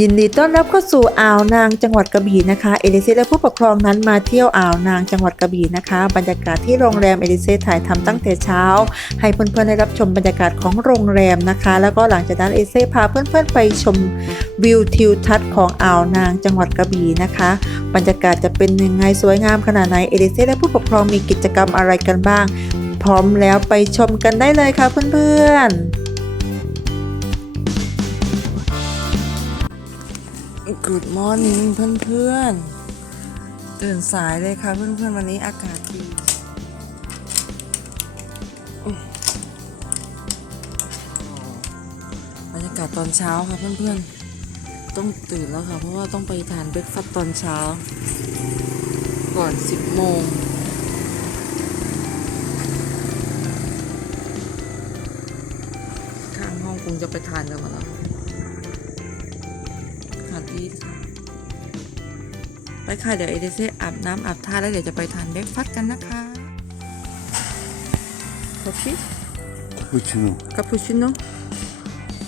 ยินดีต้อนรับเข้าสู่อ่าวนางจังหวัดกระบี่นะคะเอลิเซและผู้ปกครองนั้นมาเที่ยวอ่าวนางจังหวัดกระบี่นะคะ บรรยากาศที่โรงแรมเอลิเซถ่ายทำตั้งแต่เช้า ให้เพื่อนๆได้รับชมบรรยากาศของโรงแรมนะคะ แล้วก็หลังจากนั้นเอลิเซพาเพื่อนๆไปชมวิวทิวทัศน์ของอ่าวนางจังหวัดกระบี่นะคะ บรรยากาศจะเป็นยังไงสวยงามขนาดไหนเอลิเซและผู้ปกครองมีกิจกรรมอะไรกันบ้าง พร้อมแล้วไปชมกันได้เลยค่ะเพื่อนๆ Good morning เพื่อนๆ ตื่นสายเลยค่ะเพื่อนๆ วันนี้อากาศดีบรรยากาศตอนเช้าค่ะเพื่อนๆ ต้องตื่นแล้วค่ะ เพราะว่าต้องไปทานเบรกฟาสต์ตอนเช้า ก่อน 10 โมงข้างห้องคงจะไปทานกันมาแล้ว ค่ะดีค่ะ ไปค่ะ เดี๋ยวเอเดเซ่อาบน้ำอาบท่าแล้วเดี๋ยวจะไปทานเบรกฟาสต์กันนะคะคอฟฟี่ Cappuccino. คาปูชิโน่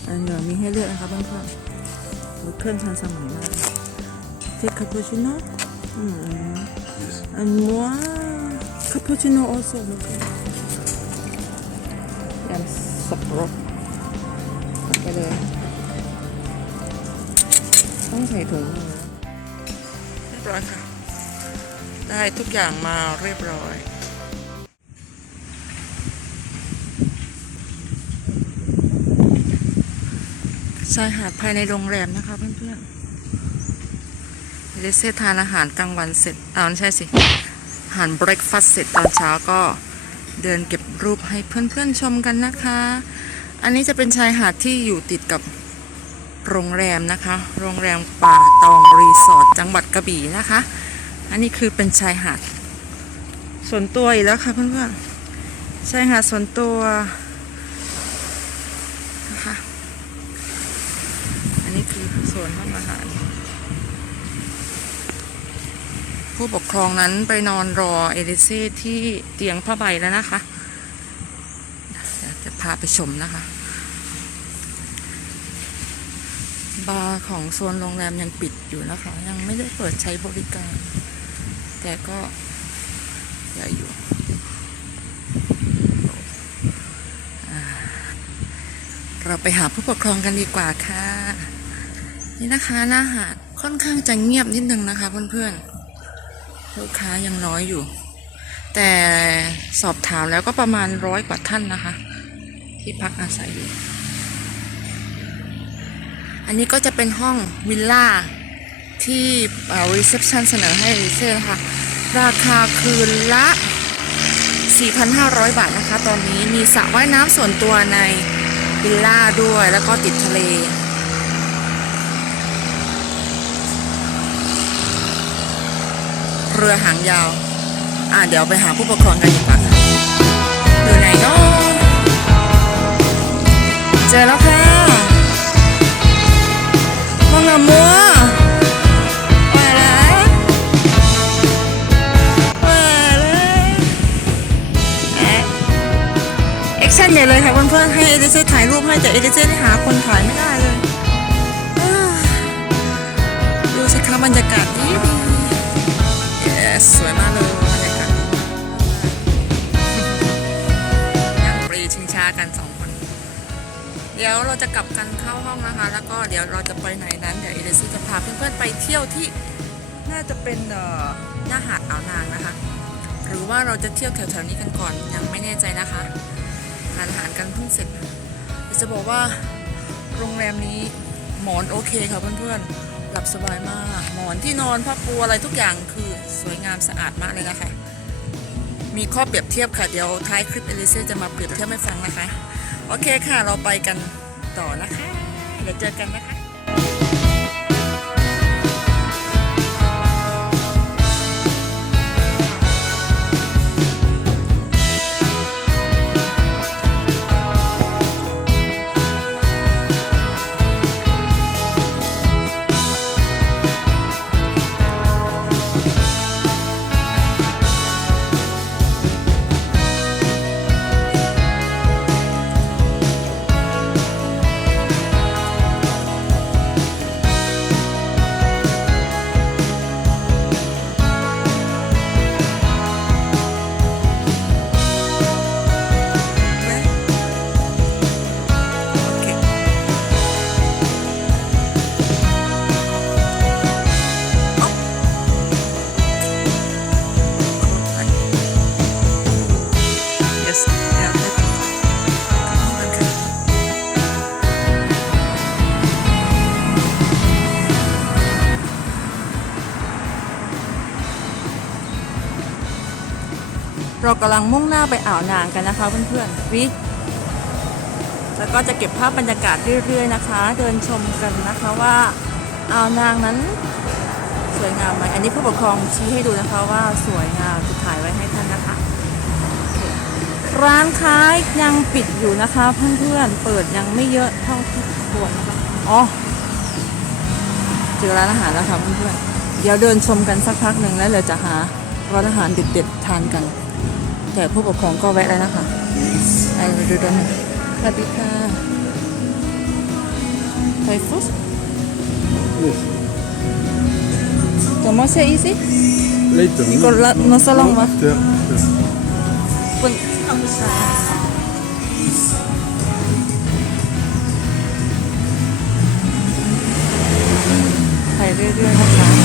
อันเดี๋ยวมีให้เลือกนะคะเพื่อนๆดูเครื่องทันสมัยมากเทคคาปูชิโน่อืมอันมัวคาปูชิโน่ also นะคะยำสับปะรดไปเลย ต้องใส่ถุงมือเรียบร้อยค่ะ ได้ทุกอย่างมาเรียบร้อยชายหาดภายในโรงแรมนะคะเพื่อนๆเดเซทานอาหารกลางวันเสร็จอ่าไม่ใช่สิ อาหารเบรกฟาสต์เสร็จตอนเช้าก็เดินเก็บรูปให้เพื่อนๆชมกันนะคะ อันนี้จะเป็นชายหาดที่อยู่ติดกับ โรงแรมนะคะ โรงแรมป่าตองรีสอร์ทจังหวัดกระบี่นะคะ อันนี้คือเป็นชายหาดส่วนตัวอีกแล้วค่ะเพื่อนๆชายหาดส่วนตัวนะคะอันนี้คือส่วนห้องอาหารผู้ปกครองนั้นไปนอนรอเอลิเซ่ที่เตียงผ้าใบแล้วนะคะจะพาไปชมนะคะ บาร์ของโซนโรงแรมยังปิดอยู่นะคะ ยังไม่ได้เปิดใช้บริการ แต่ก็ใหญ่อยู่เราไปหาผู้ปกครองกันดีกว่าค่ะ นี่นะคะหน้าหาดค่อนข้างจะเงียบนิดนึงนะคะเพื่อนๆลูกค้ายังน้อยอยู่ แต่สอบถามแล้วก็ประมาณร้อยกว่าท่านนะคะ ที่พักอาศัยอยู่ อันนี้ก็จะเป็นห้องวิลล่าที่รีเซพชันเสนอให้รีเซอร์ค่ะ ราคาคืนละ 4,500 บาทนะคะ ตอนนี้มีสระว่ายน้ำส่วนตัวในวิลล่าด้วยแล้วก็ติดทะเลเรือหางยาว อะเดี๋ยวไปหาผู้ปกครองกันดีกว่าค่ะอยู่ไหนเนาะเจอแล้วค่ะ แอคชั่นใหญ่เลยค่ะเพื่อนๆให้เอเดเซถ่ายรูปให้แต่เอเดเซหาคนถ่ายไม่ได้เลยดูสิคะบรรยากาศดีดี yes สวยมากเลยบรรยากาศนั่งปรีชิงช้ากันสอง เดี๋ยวเราจะกลับกันเข้าห้องนะคะ แล้วก็เดี๋ยวเราจะไปไหนนั้น เดี๋ยวเอเดซี่จะพาเพื่อนๆไปเที่ยวที่น่าจะเป็นเอ่อหน้าหาดอ่าวนางนะคะ หรือว่าเราจะเที่ยวแถวๆนี้กันก่อนยังไม่แน่ใจนะคะทานอาหารกันเพิ่งเสร็จจะบอกว่าโรงแรมนี้หมอนโอเคค่ะเพื่อนๆหลับสบายมาก หมอนที่นอนผ้าปูอะไรทุกอย่างคือสวยงามสะอาดมากเลยนะคะมีข้อเปรียบเทียบค่ะ เดี๋ยวท้ายคลิปเอลิเซ่จะมาเปรียบเทียบให้ฟังนะคะ โอเคค่ะเราไปกันต่อนะคะ เดี๋ยวเจอกันนะคะ เรากำลังมุ่งหน้าไปอ่าวนางกันนะคะเพื่อนๆวิแล้วก็จะเก็บภาพบรรยากาศเรื่อยๆนะคะ เดินชมกันนะคะว่าอ่าวนางนั้นสวยงามไหมอันนี้ผู้ปกครองชี้ให้ดูนะคะว่าสวยงามจะถ่ายไว้ให้ท่านนะคะ ร้านค้ายังปิดอยู่นะคะเพื่อนๆเปิดยังไม่เยอะเท่าที่ควรนะคะอ๋อเจอร้านอาหารแล้วค่ะเพื่อนๆเดี๋ยวเดินชมกันสักพักหนึ่งแล้วเราจะหาร้านอาหารเด็ดๆทานกัน แต่ผู้ปกครองก็แวะแล้วนะคะไอ้ดูด้านหนสวัสดีค่ะไทยฟุส Yes. Comment c'est ici Later. Nicolas, no se lo más. After. Yes. คุณไ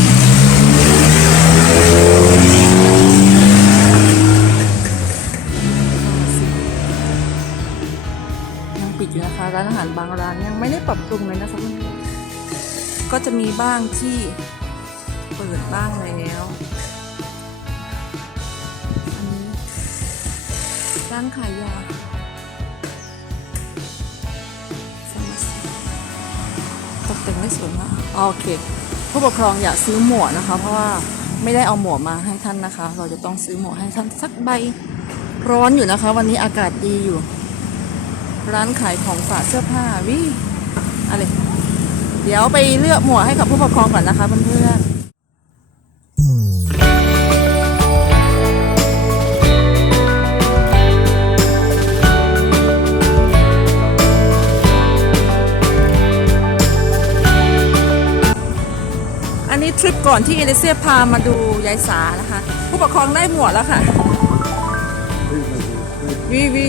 บางร้านยังไม่ได้ปรับปรุงเลยนะคะเพื่อนๆก็จะมีบ้างที่เปิดบ้างแล้วอันนี้ร้านขายยาฟาร์มาซีตกแต่งได้สวยมากโอเค ผู้ปกครองอยากซื้อหมวกนะคะ เพราะว่าไม่ได้เอาหมวกมาให้ท่านนะคะ เราจะต้องซื้อหมวกให้ท่านสักใบร้อนอยู่นะคะ วันนี้อากาศดีอยู่ ร้านขายของฝากเสื้อผ้าวิอะไรเดี๋ยวไปเลือกหมวกให้กับผู้ปกครองก่อนนะคะเพื่อนๆอันนี้ทริปก่อนที่เอเลเซียพามาดูยายสานะคะ ผู้ปกครองได้หมวกแล้วค่ะวีวี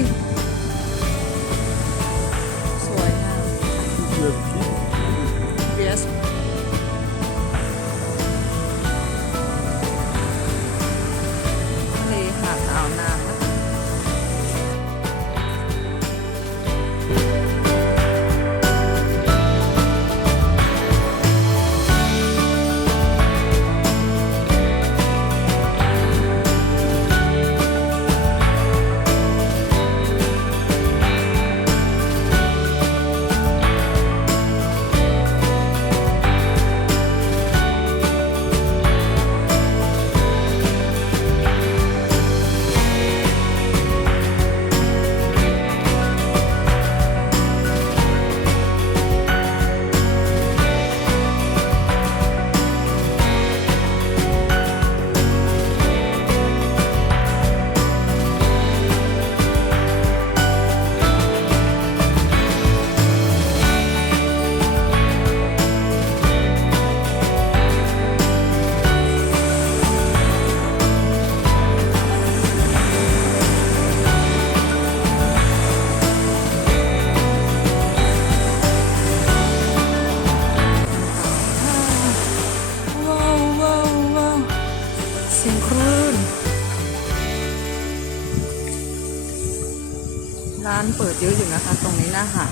เปิดเยอะอยู่นะคะ ตรงนี้นะคะ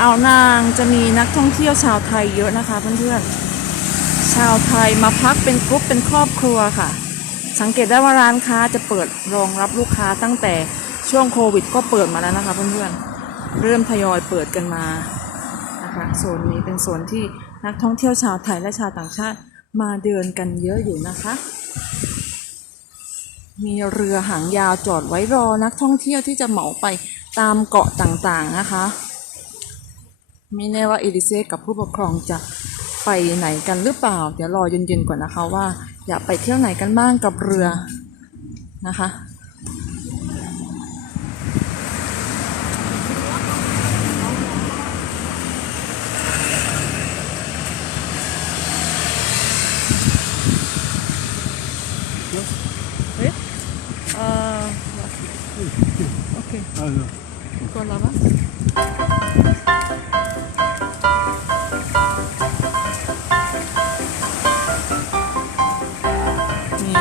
อ่าวนางจะมีนักท่องเที่ยวชาวไทยเยอะนะคะเพื่อนๆชาวไทยมาพักเป็นกรุ๊ปเป็นครอบครัวค่ะ สังเกตได้ว่าร้านค้าจะเปิดรองรับลูกค้าตั้งแต่ช่วงโควิด ก็เปิดมาแล้วนะคะเพื่อนๆเริ่มทยอยเปิดกันมานะคะโซนนี้เป็นโซนที่นักท่องเที่ยวชาวไทยและชาวต่างชาติมาเดินกันเยอะอยู่นะคะ มีเรือหางยาวจอดไว้รอนักท่องเที่ยวที่จะเหมาไปตามเกาะต่างๆนะคะ มีแน่ว่าเอลิเซ่กับผู้ปกครองจะไปไหนกันหรือเปล่า เดี๋ยวรอเย็นๆก่อนนะคะว่า อยากไปเที่ยวไหนกันบ้างกับเรือนะคะ โอเค Ah, non. ก่อนแล้วปะมี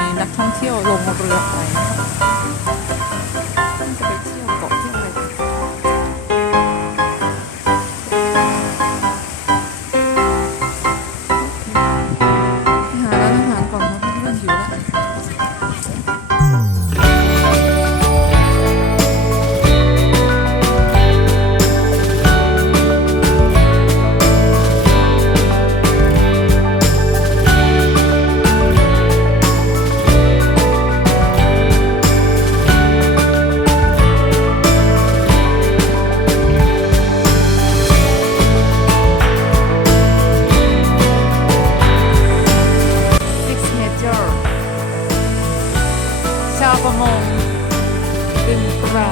ประมงดึงปลา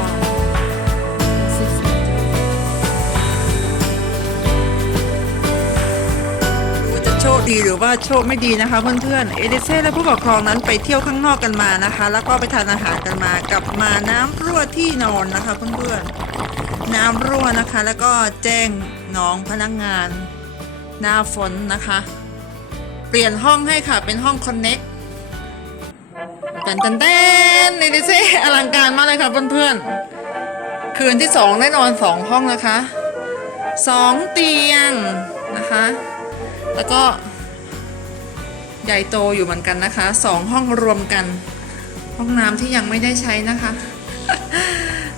โชคดีหรือว่าโชคไม่ดีนะคะเพื่อนๆ เอลิเซ่และผู้ปกครองนั้นไปเที่ยวข้างนอกกันมานะคะ แล้วก็ไปทานอาหารกันมากลับมาน้ำรั่วที่นอนนะคะเพื่อนๆ น้ำรั่วนะคะ แล้วก็แจ้งน้องพนักงงานหน้าฝนนะคะ เปลี่ยนห้องให้ค่ะเป็นห้องคอนเน็ก ตนแตนแตนเอเดเซ่อลังการมากเลยค่ะเพื่อนๆ คืนที่สองได้นอนสองห้องนะคะสองเตียงนะคะ แล้วก็ใหญ่โตอยู่เหมือนกันนะคะสองห้องรวมกัน ห้องน้ำที่ยังไม่ได้ใช้นะคะ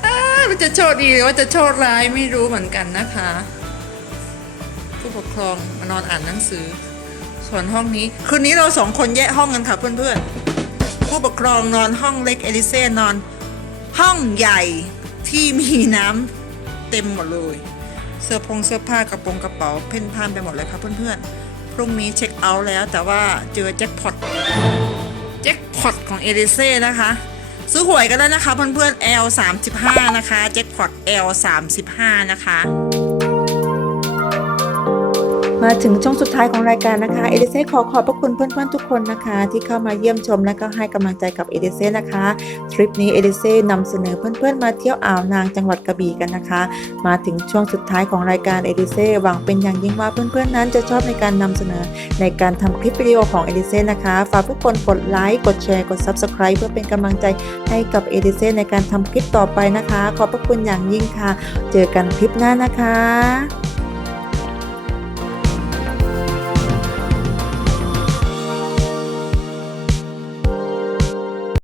อ้ามันจะโชคดีหรือว่าจะโชคร้ายไม่รู้เหมือนกันนะคะ ผู้ปกครองมานอนอ่านหนังสือ ส่วนห้องนี้ คืนนี้เราสองคนแยกห้องกันค่ะเพื่อนๆ ผู้ปกครองนอนห้องเล็กเอลิเซ่นอน ห้องใหญ่ที่มีน้ำเต็มหมดเลยเสื้อพงเสื้อผ้ากระโปรงกระเป๋าเพ่นพ่านไปหมดเลยครับเพื่อนๆ พรุ่งนี้เช็คเอาท์แล้วแต่ว่าเจอแจ็คพอตแจ็คพอตของเอลิเซ่นะคะ ซื้อหวยกันได้นะคะเพื่อนๆ L 3 5 นะคะแจ็คพอต L 3 5 นะคะ มาถึงช่วงสุดท้ายของรายการนะคะ เอเดเซ่ขอขอบพระคุณเพื่อนๆทุกคนนะคะ ที่เข้ามาเยี่ยมชมและก็ให้กำลังใจกับเอเดเซ่นะคะ ทริปนี้เอเดเซ่นำเสนอเพื่อนๆมาเที่ยวอ่าวนางจังหวัดกระบี่กันนะคะ มาถึงช่วงสุดท้ายของรายการเอเดเซ่หวังเป็นอย่างยิ่งว่าเพื่อนๆนั้นจะชอบในการนำเสนอ ในการทำคลิปวิดีโอของเอเดเซ่นะคะฝากทุกคนกดไลค์กดแชร์กด Subscribe เพื่อเป็นกำลังใจให้กับเอเดเซ่ในการทำคลิปต่อไปนะคะ ขอบพระคุณอย่างยิ่งค่ะ เจอกันคลิปหน้านะคะ